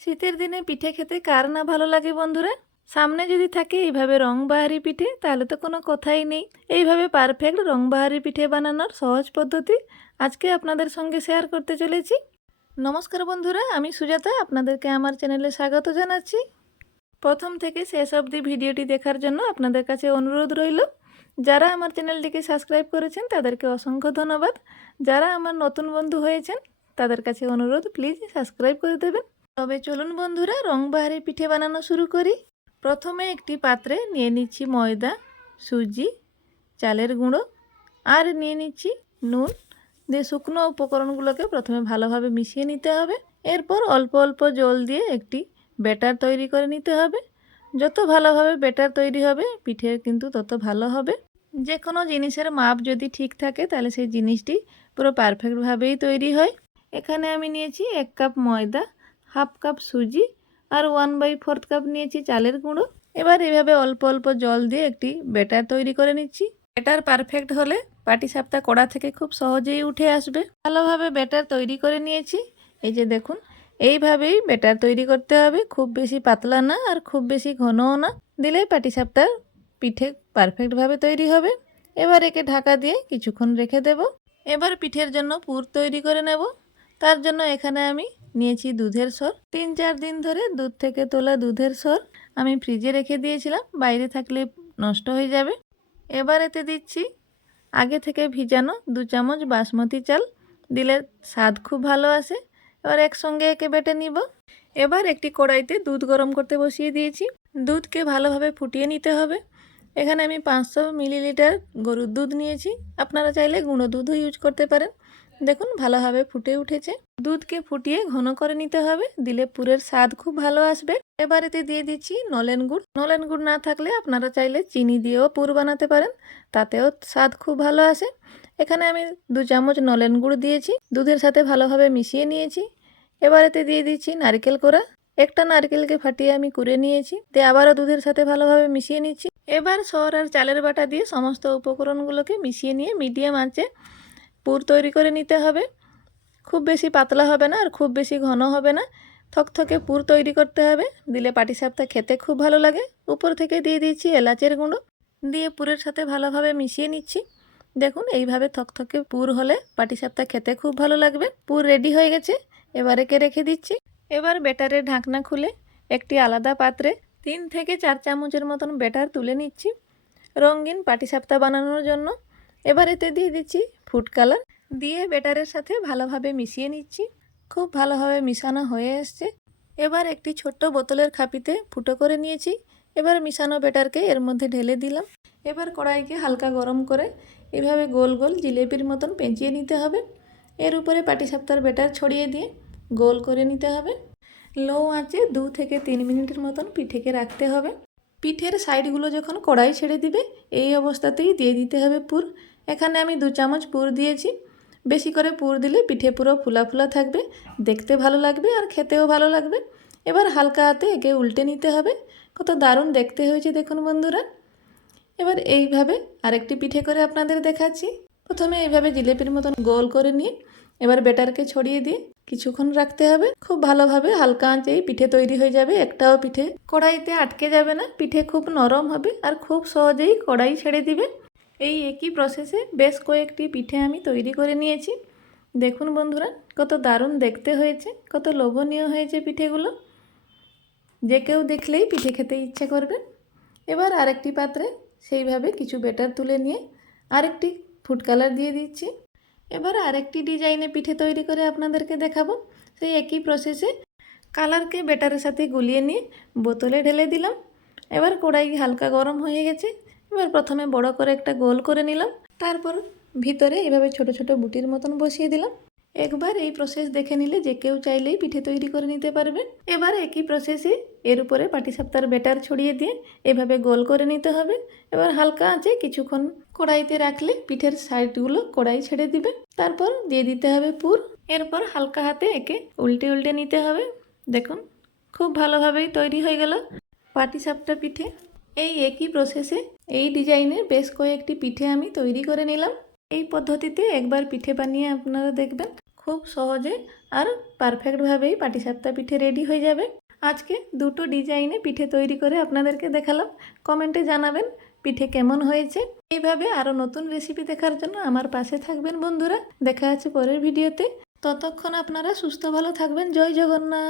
শীতের দিনে পিঠে খেতে কার না ভালো লাগে বন্ধুরা। সামনে যদি থাকে এইভাবে রংবাহারি পিঠে তাহলে তো কোনো কথাই নেই। এইভাবে পারফেক্ট রংবাহারি পিঠে বানানোর সহজ পদ্ধতি আজকে আপনাদের সঙ্গে শেয়ার করতে চলেছি। নমস্কার বন্ধুরা, আমি সুজাতা, আপনাদেরকে আমার চ্যানেলে স্বাগত জানাচ্ছি। প্রথম থেকে শেষ অবধি ভিডিওটি দেখার জন্য আপনাদের কাছে অনুরোধ রইল। যারা আমার চ্যানেলটিকে সাবস্ক্রাইব করেছেন তাদেরকে অসংখ্য ধন্যবাদ। যারা আমার নতুন বন্ধু হয়েছেন তাদের কাছে অনুরোধ, প্লিজ সাবস্ক্রাইব করে দেবেন। তবে চলুন বন্ধুরা, রংবাহারি পিঠে বানানো শুরু করি। প্রথমে একটি পাত্রে নিয়ে নিচ্ছি ময়দা, সুজি, চালের গুঁড়ো আর নিয়ে নিচ্ছি নুন। দিয়ে শুকনো উপকরণগুলোকে প্রথমে ভালোভাবে মিশিয়ে নিতে হবে। এরপর অল্প অল্প জল দিয়ে একটি ব্যাটার তৈরি করে নিতে হবে। যত ভালোভাবে ব্যাটার তৈরি হবে পিঠে কিন্তু তত ভালো হবে। যে কোনো জিনিসের মাপ যদি ঠিক থাকে তাহলে সেই জিনিসটি পুরো পারফেক্টভাবেই তৈরি হয়। এখানে আমি নিয়েছি 1 কাপ ময়দা, হাফ কাপ সুজি আর 1/4 কাপ নিয়েছি চালের গুঁড়ো। এবার এইভাবে অল্প অল্প জল দিয়ে একটি ব্যাটার তৈরি করে নিচ্ছি। ব্যাটার পারফেক্ট হলে পাটিসাপটা কড়া থেকে খুব সহজেই উঠে আসবে। ভালোভাবে ব্যাটার তৈরি করে নিয়েছি। এই যে দেখুন, এইভাবেই ব্যাটার তৈরি করতে হবে, খুব বেশি পাতলা না আর খুব বেশি ঘনও না। দিলেই পাটিসাপটার পিঠে পারফেক্টভাবে তৈরি হবে। এবার একে ঢাকা দিয়ে কিছুক্ষণ রেখে দেব। এবার পিঠের জন্য পুর তৈরি করে নেব। তার জন্য এখানে আমি নিয়েছি দুধের সর। 3-4 দিন ধরে দুধ থেকে তোলা দুধের সর আমি ফ্রিজে রেখে দিয়েছিলাম, বাইরে থাকলে নষ্ট হয়ে যাবে। এবার এতে দিচ্ছি আগে থেকে ভিজানো 2 চামচ বাসমতি চাল, দিলে স্বাদ খুব ভালো আসে। এবার একসঙ্গে একে বেটে নিব। এবার একটি কড়াইতে দুধ গরম করতে বসিয়ে দিয়েছি। দুধকে ভালোভাবে ফুটিয়ে নিতে হবে। এখানে আমি 500 মিলিলিটার গরুর দুধ নিয়েছি, আপনারা চাইলে গুঁড়ো দুধও ইউজ করতে পারেন। দেখুন ভালোভাবে ফুটে উঠেছে। দুধকে ফুটিয়ে ঘন করে নিতে হবে, দিলে পুরের স্বাদ খুব ভালো আসবে। এবার এতে দিয়ে দিচ্ছি নলেন গুড়। নলেন গুড় না থাকলে আপনারা চাইলে চিনি দিয়েও পুর বানাতে পারেন, তাতেও স্বাদ খুব ভালো আসে। এখানে আমি 2 চামচ নলেন গুড় দিয়েছি, দুধের সাথে ভালোভাবে মিশিয়ে নিয়েছি। এবার এতে দিয়ে দিচ্ছি নারকেল কোড়া। একটা নারকেলকে ফাটিয়ে আমি কুড়ে নিয়েছি, দিয়ে আবারও দুধের সাথে ভালোভাবে মিশিয়ে নিচ্ছি। এবার সর আর চালের বাটা দিয়ে সমস্ত উপকরণগুলোকে মিশিয়ে নিয়ে মিডিয়াম আঁচে পুর তৈরি করে নিতে হবে। খুব বেশি পাতলা হবে না আর খুব বেশি ঘন হবে না, থকথকে পুর তৈরি করতে হবে। দিলে পাটিসাপটা খেতে খুব ভালো লাগে। উপর থেকে দিয়ে দিচ্ছি এলাচের গুঁড়ো, দিয়ে পুরের সাথে ভালোভাবে মিশিয়ে নিচ্ছি। দেখুন এইভাবে থকথকে পুর হলে পাটিসাপটা খেতে খুব ভালো লাগবে। পুর রেডি হয়ে গেছে, এবার একে রেখে দিচ্ছি। এবার ব্যাটারের ঢাকনা খুলে একটি আলাদা পাত্রে 3 থেকে 4 চামচের মতন ব্যাটার তুলে নিচ্ছি রঙিন পাটিসাপটা বানানোর জন্য। এবার এতে দিয়ে দিচ্ছি ফুড কালার, দিয়ে ব্যাটারের সাথে ভালোভাবে মিশিয়ে নিচ্ছি। খুব ভালোভাবে মিশানো হয়ে এসছে। এবার একটি ছোট্ট বোতলের খাপিতে ফুটো করে নিয়েছি। এবার মিশানো ব্যাটারকে এর মধ্যে ঢেলে দিলাম। এবার কড়াইকে হালকা গরম করে এভাবে গোল গোল জিলেপির মতন পেঁচিয়ে নিতে হবে। এর উপরে পাটিসাপটার ব্যাটার ছড়িয়ে দিয়ে গোল করে নিতে হবে। লো আঁচে 2 থেকে 3 মিনিটের মতন পিঠেকে রাখতে হবে। পিঠের সাইডগুলো যখন কড়াই ছেড়ে দিবে এই অবস্থাতেই দিয়ে দিতে হবে পুর। এখানে আমি 2 চামচ পুর দিয়েছি। বেশি করে পুর দিলে পিঠে পুরো ফুলা ফুলা থাকবে, দেখতে ভালো লাগবে আর খেতেও ভালো লাগবে। এবার হালকা হাতে একে উল্টে নিতে হবে। কত দারুণ দেখতে হয়েছে দেখুন বন্ধুরা। এবার এইভাবে আরেকটি পিঠে করে আপনাদের দেখাচ্ছি। প্রথমে এইভাবে জিলেপির মতন গোল করে নিয়ে এবার ব্যাটারকে ছড়িয়ে দিয়ে কিছুক্ষণ রাখতে হবে। খুব ভালোভাবে হালকা আঁচেই পিঠে তৈরি হয়ে যাবে, একটাও পিঠে কড়াইতে আটকে যাবে না। পিঠে খুব নরম হবে আর খুব সহজেই কড়াই ছেড়ে দিবে। এই একই প্রসেসে বেশ কয়েকটি পিঠে আমি তৈরি করে নিয়েছি। দেখুন বন্ধুরা কত দারুণ দেখতে হয়েছে, কত লোভনীয় হয়েছে পিঠেগুলো। যে কেউ দেখলেই পিঠে খেতে ইচ্ছে করবে। এবার আরেকটি পাত্রে সেইভাবে কিছু ব্যাটার তুলে নিয়ে আরেকটি ফুড কালার দিয়ে দিচ্ছি। এবার আরেকটি ডিজাইনে পিঠে তৈরি করে আপনাদেরকে দেখাবো। সেই একই প্রসেসে কালারকে ব্যাটারের সাথে গুলিয়ে নিয়ে বোতলে ঢেলে দিলাম। এবার কড়াই হালকা গরম হয়ে গেছে। এবার প্রথমে বড় করে একটা গোল করে নিলাম, তারপর ভিতরে এভাবে ছোট ছোট বুটির মতন বসিয়ে দিলাম। একবার এই প্রসেস দেখে নিলে যে কেউ চাইলেই পিঠে তৈরি করে নিতে পারবে। এবার একই প্রসেসে এর উপরে পাটিসাপটার ব্যাটার ছড়িয়ে দিয়ে এভাবে গোল করে নিতে হবে। এবার হালকা আঁচে কিছুক্ষণ কড়াইতে রাখলে পিঠের সাইডগুলো কড়াই ছেড়ে দিবে। তারপর দিয়ে দিতে হবে পুর। এরপর হালকা হাতে একে উল্টে উল্টে নিতে হবে। দেখুন খুব ভালোভাবেই তৈরি হয়ে গেল পাটিসাপটা পিঠে। এই একই প্রসেসে এই ডিজাইনের বেশ কয়েকটি পিঠে আমি তৈরি করে নিলাম। এই পদ্ধতিতে একবার পিঠে বানিয়ে আপনারা দেখবেন, খুব সহজে আর পারফেক্টভাবেই পাটিসাপটা পিঠে রেডি হয়ে যাবে। আজকে দুটো ডিজাইনে পিঠে তৈরি করে আপনাদেরকে দেখালাম। কমেন্টে জানাবেন পিঠে কেমন হয়েছে। এইভাবে আরও নতুন রেসিপি দেখার জন্য আমার পাশে থাকবেন বন্ধুরা। দেখা আছে পরের ভিডিওতে। ততক্ষণ আপনারা সুস্থ ভালো থাকবেন। জয় জগন্নাথ।